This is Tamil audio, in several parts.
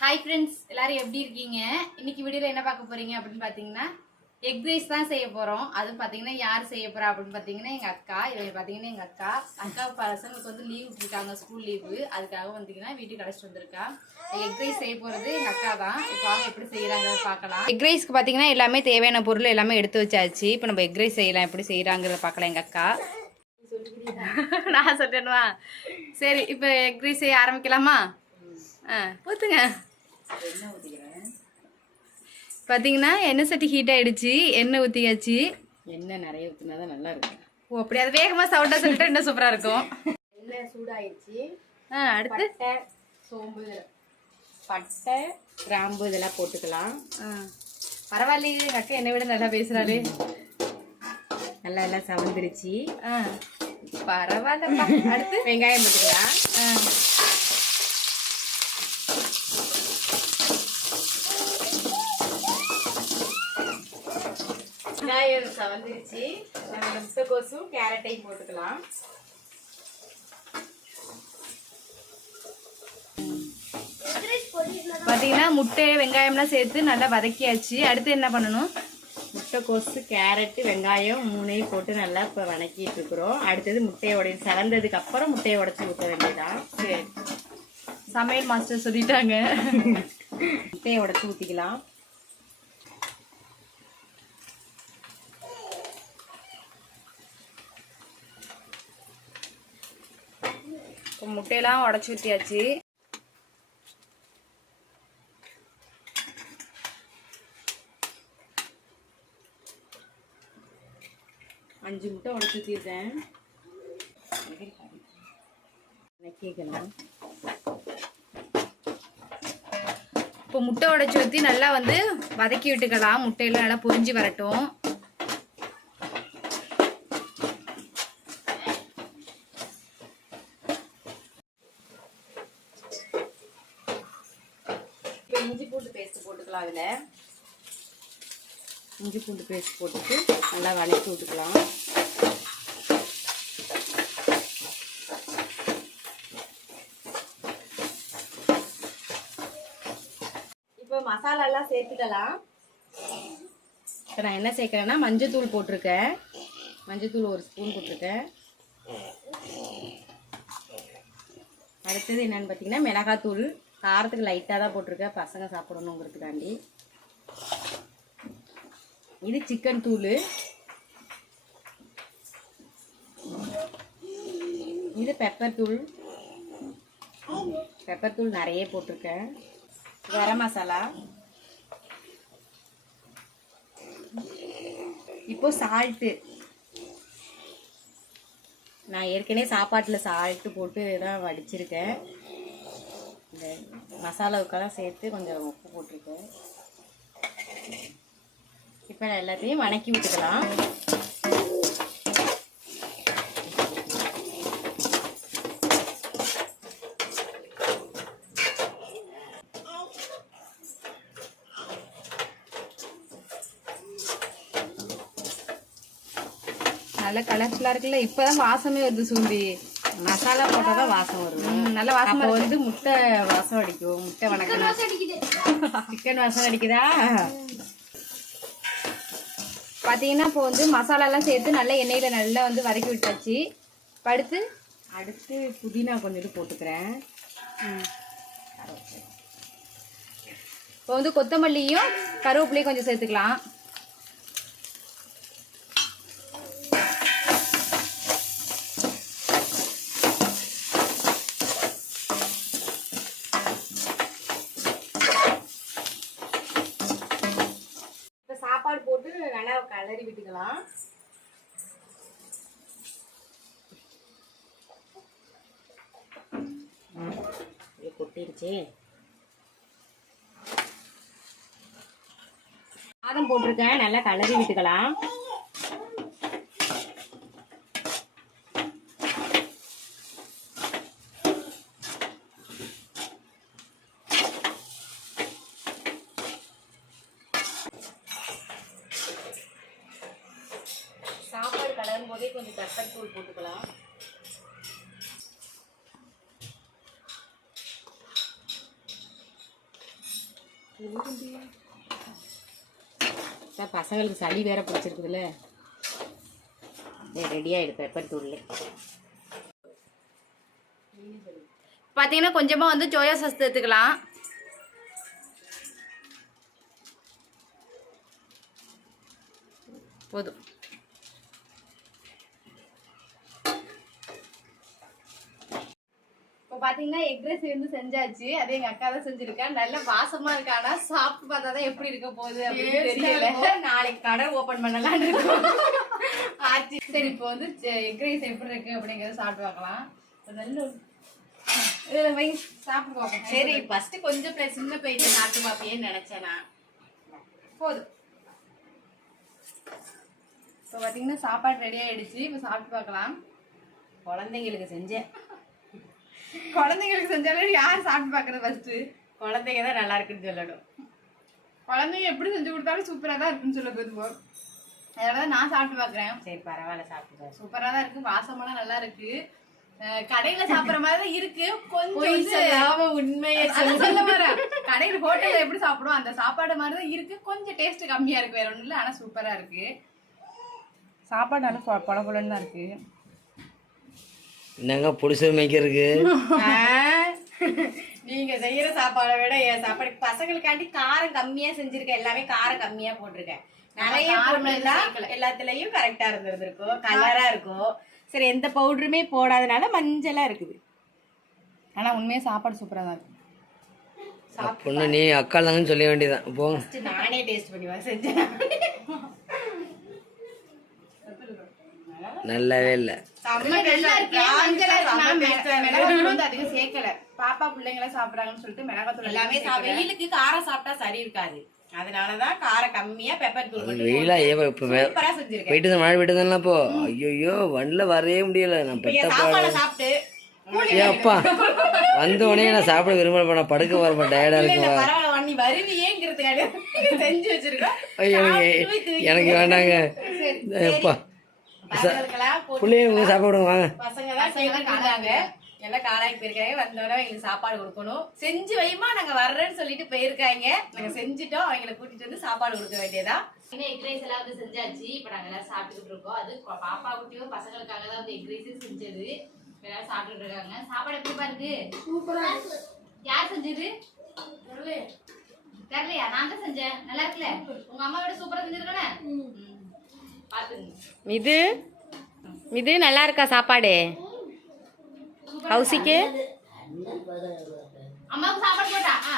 ஹாய் ஃப்ரெண்ட்ஸ் எல்லாரும் எப்படி இருக்கீங்க? இன்னைக்கு வீடியோல என்ன பார்க்க போறீங்க அப்படின்னு பாத்தீங்கன்னா எக் ரைஸ் தான் செய்ய போறோம். அதுவும் பாத்தீங்கன்னா யார் செய்ய போறா அப்படின்னு பாத்தீங்கன்னா எங்க அக்கா. இவங்க பாத்தீங்கன்னா எங்க அக்கா. அக்கா பசங்களுக்கு வந்து லீவ் விட்டுருக்காங்க ஸ்கூல் லீவு அதுக்காக வந்தீங்கன்னா வீட்டுக்கு அழைச்சிட்டு வந்திருக்கா. எக் ரைஸ் செய்ய போறது எங்க அக்கா தான். இப்போ அவங்க எப்படி செய்யறாங்க பார்க்கலாம். எக் ரைஸ்க்கு பாத்தீங்கன்னா எல்லாமே தேவையான பொருள் எல்லாமே எடுத்து வச்சாச்சு. இப்போ நம்ம எக் ரைஸ் செய்யலாம் எப்படி செய்யறாங்கிறத பார்க்கலாம் எங்க அக்கா. நான் சொல்லிடுவா சரி இப்போ எக் ரைஸ் செய்ய ஆரம்பிக்கலாமா? ஆ ஊற்றுங்க பார்த்தீங்கன்னா எண்ணெய் சட்டி ஹீட் ஆயிடுச்சு எண்ணெய் ஊற்றியாச்சு எண்ணெய் நிறைய ஊற்றினா தான் நல்லா இருக்கும் ஓ அப்படி அது வேகமாக சவுண்டாக சொல்லிட்டு இன்னும் சூப்பராக இருக்கும்? எண்ணெய் சூடாயிருச்சு. ஆ அடுத்து? சோம்பு பட்டை கிராம்பு இதெல்லாம் போட்டுக்கலாம். ஆ. பரவாயில்லையே அக்கா என்னை விட நல்லா பேசுகிறாரு நல்லா எல்லாம் சவந்துருச்சு ஆ. பரவாயில்லப்பா. அடுத்து? வெங்காயம் போட்டுக்கலாம். வெங்காயம் சவந்துருச்சு நம்ம முட்டைக்கோசும் கேரட்டையும் போட்டுக்கலாம். பார்த்தீங்கன்னா முட்டை வெங்காயம்லாம் சேர்த்து நல்லா வதக்கியாச்சு. அடுத்து என்ன பண்ணணும்? முட்டைக்கோசு கேரட்டு வெங்காயம் மூணையும் போட்டு நல்லா இப்போ வணக்கிட்டு இருக்கிறோம். அடுத்தது முட்டையை உடைய செவந்ததுக்கு அப்புறம் முட்டையை உடச்சி ஊற்ற வேண்டியதான் சரி. சமையல் மாஸ்டர் சொல்லிட்டாங்க. முட்டையை உடச்சி ஊற்றிக்கலாம் இப்போ முட்டையெல்லாம் உடச்சி ஊற்றியாச்சு அஞ்சு முட்டை உடச்சி ஊற்றிருக்கேன் கேட்கலாம் இப்போ முட்டை உடச்சி ஊற்றி நல்லா வந்து வதக்கி விட்டுக்கலாம். முட்டையெல்லாம் நல்லா பொரிஞ்சு வரட்டும் இப்போ இஞ்சி பூண்டு பேஸ்ட் போட்டுக்கலாம் அதில். இஞ்சி பூண்டு பேஸ்ட் போட்டுட்டு நல்லா வதக்கி விட்டுக்கலாம். இப்போ மசாலாலாம் சேர்த்துக்கலாம். இப்போ நான் என்ன சேர்க்குறேன்னா மஞ்சத்தூள் போட்டிருக்கேன். மஞ்சத்தூள் ஒரு ஸ்பூன் போட்டிருக்கேன். அடுத்தது என்னன்னு பார்த்தீங்கன்னா மிளகாத்தூள். காரத்துக்கு லைட்டாக தான் போட்டிருக்கேன் பசங்க சாப்பிடணுங்கிறதுக்காண்டி. இது சிக்கன் தூள். இது பெப்பர் தூள். பெப்பர் தூள் நிறைய போட்டிருக்கேன் கரம் மசாலா. இப்போ சால்ட்டு நான் ஏற்கனவே சாப்பாட்டில் சால்ட்டு போட்டு தான் வடிச்சிருக்கேன். இந்த மசாலாவுக்கெல்லாம் சேர்த்து கொஞ்சம் உப்பு போட்டிருக்கேன். இப்போ நான் எல்லாத்தையும் வணக்கி விட்டுக்கலாம். நல்ல கலர்ஃபுல்லாக இருக்குல்ல இப்போதான் வாசமே வருது சூம்பி மசாலா போட்டால் தான் வாசம் வரும் நல்ல வாசமா அப்போ வந்து முட்டை வாசம் அடிக்கும். முட்டை வணக்கணும் சிக்கன் வாசம் அடிக்குதா. பார்த்தீங்கன்னா இப்போ வந்து மசாலாலாம் சேர்த்து நல்லா எண்ணெயில் நல்லா வந்து வதக்கி விட்டாச்சு. இப்ப அடுத்து? அடுத்து புதினா கொஞ்சோண்டு போட்டுக்கிறேன். இப்போ வந்து கொத்தமல்லியும் கருவேப்பிலையும் கொஞ்சம் சேர்த்துக்கலாம் இப்போ சாப்பாடு போட்டு நல்லா கலரி விட்டுக்கலாம் இது கொட்டிருச்சு சாதம் போட்டிருக்கேன். நல்லா கலரி விட்டுக்கலாம். சாப்பாடு கலரும் போதே கொஞ்சம் பெப்பர் தூள் போட்டுக்கலாம். பசங்களுக்கு சளி வேற பிடிச்சிருக்குதுல்ல. ரெடி ஆயிடு பெப்பர் தூள். பார்த்தீங்கன்னா கொஞ்சமாக வந்து சோயா சாஸ் எடுத்துக்கலாம் போதும். இப்போ பார்த்தீங்கன்னா எக் ரைஸ் வந்து செஞ்சாச்சு. அது எங்க அக்கா தான் செஞ்சிருக்கா. நல்ல வாசமா இருக்கு. ஆனா சாப்பிட்டு பார்த்தா தான் எப்படி இருக்க போகுது அப்படின்னு தெரியல. நாளைக்கு கடை ஓபன் பண்ணலாம்னு இருக்கோம். ஆச்சு. சரி இப்போ வந்து எக் ரைஸ் எப்படி இருக்கு அப்படிங்கறத சாப்பிட்டு பார்க்கலாம். நல்ல இதுல வை. சாப்பிட்டு பார்ப்போம். சரி ஃபர்ஸ்ட் கொஞ்சம் சின்ன பையன் சாப்பிட்டு பாப்பியேன்னு நினைச்சேன் நான். போதும். இப்போ பார்த்தீங்கன்னா சாப்பாடு ரெடி ஆயிடுச்சு. இப்போ சாப்பிட்டு பார்க்கலாம். குழந்தைங்களுக்கு செஞ்சேன். குழந்தைங்களுக்கு செஞ்சாலும் யார் சாப்பிட்டு பார்க்கறது ஃபர்ஸ்ட் குழந்தைங்க தான் நல்லா இருக்குன்னு சொல்லணும். குழந்தைங்க எப்படி செஞ்சு கொடுத்தாலும் சூப்பராக தான் இருக்குன்னு சொல்ல போதும் அதனால தான் நான் சாப்பிட்டு பார்க்குறேன். சரி பரவாயில்ல சாப்பிட்டு சூப்பராக தான் இருக்கு வாசமெல்லாம் நல்லா இருக்கு. கடையில சாப்பிடுற மாதிரி தான் இருக்கு. கொஞ்சம் உண்மையை சொல்ல. வரேன் கடையில ஹோட்டல்ல எப்படி சாப்பிடுவோம் அந்த சாப்பாடு மாதிரி தான் இருக்கு. கொஞ்சம் டேஸ்ட் கம்மியா இருக்கு வேற ஒண்ணும் இல்ல ஆனா சூப்பரா இருக்கு. சாப்பாடு நல்லா பொல பொலன்னு தான் இருக்கு. என்னங்க புடிசு மேய்க்கிறதுக்கு? ஆ, நீங்க செய்யற சாப்பாடை விட என் சாப்பாடு பசங்களுக்காண்டி காரம் கம்மியா செஞ்சிருக்கேன். எல்லாமே காரம் கம்மியா போட்டிருக்கேன். நிறைய பொருள். எல்லாத்துலயும் கரெக்டா இருந்திருக்கும் கலரா இருக்கும். சரி எந்த பவுடருமே போடாதனால மஞ்சளா இருக்குது. ஆனா உண்மையா சாப்பாடு சூப்பரா தான் இருக்கு. பொண்ணு நீ அக்கா தாங்கன்னு சொல்ல வேண்டியதான் போங்க First நானே டேஸ்ட் பண்ணி வா செஞ்சேன் நல்லாவே இல்லை இல்ல, நல்லா இருக்கு மஞ்சளா இருக்கு நான் மிள- மிளகாத்தூள் வந்து அதிகம் சேர்க்கல. பாப்பா பிள்ளைங்க சாப்பிடுறாங்கன்னு சொல்லிட்டு மிளகாத்தூள் எல்லாமே சா- வெயிலுக்கு காரம் சாப்பிட்டா சரி இருக்காது. அதனாலதான் காரம் கம்மியா பெப்பர் தூள் வெயிலா இப்போ போயிட்டு தான் மழை போயிட்டு தானே இப்போ ஐயோ வண்டில் வரவே முடியல. நான் பெட்ட சாப்பாடை சாப்பிட்டு ஏ அப்பா வந்த உடனே நான் சாப்பிட விரும்பல நான் படுக்க வரப்ப டயர்டா இல்ல, இல்ல, தூக்கி எனக்கு வேண்டாங்க அப்பா. உங்க சாப்பிடுங்க வாங்க. பசங்க தான் எல்லாம் காலாய்க்கு போயிருக்காங்க வந்தோடனே எங்களுக்கு சாப்பாடு கொடுக்கணும். செஞ்சு வைமா நாங்க வர்றேன்னு சொல்லிட்டு போயிருக்காங்க. நாங்க செஞ்சுட்டோம் அவங்கள கூட்டிட்டு வந்து சாப்பாடு கொடுக்க வேண்டியதா. எக் ரைஸ் எல்லாம் வந்து செஞ்சாச்சு. இப்போ நாங்க எல்லாரும் சாப்பிட்டுக்கிட்டு இருக்கோம். அது பாப்பா குட்டியும் பசங்களுக்காக தான் வந்து எக் ரைஸ் செஞ்சது. எல்லாரும் சாப்பிட்டுட்டு இருக்காங்க. சாப்பாடு எப்படி இருக்கு? சூப்பரா யார் செஞ்சது? தெரியலையா. நான் தான் செஞ்சேன். நல்லா இருக்குல்ல? உங்க அம்மா விட சூப்பரா செஞ்சிருக்கேன்? மிது. மிது நல்லா இருக்கா சாப்பாடு? ஹவுசிக்கு அம்மாவுக்கு சாப்பாடு போட்டா? ஆ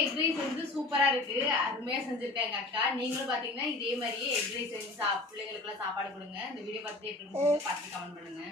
எக் ரைஸ் வந்து சூப்பரா இருக்கு. அருமையா செஞ்சிருக்கேன் எங்க அக்கா. நீங்களும் பாத்தீங்கன்னா இதே மாதிரியே எக் ரைஸ் செஞ்சு சா பிள்ளைங்களுக்குலாம் சாப்பாடு கொடுங்க. இந்த வீடியோ பார்த்துட்டு எப்படி பார்த்து கமெண்ட் பண்ணுங்க.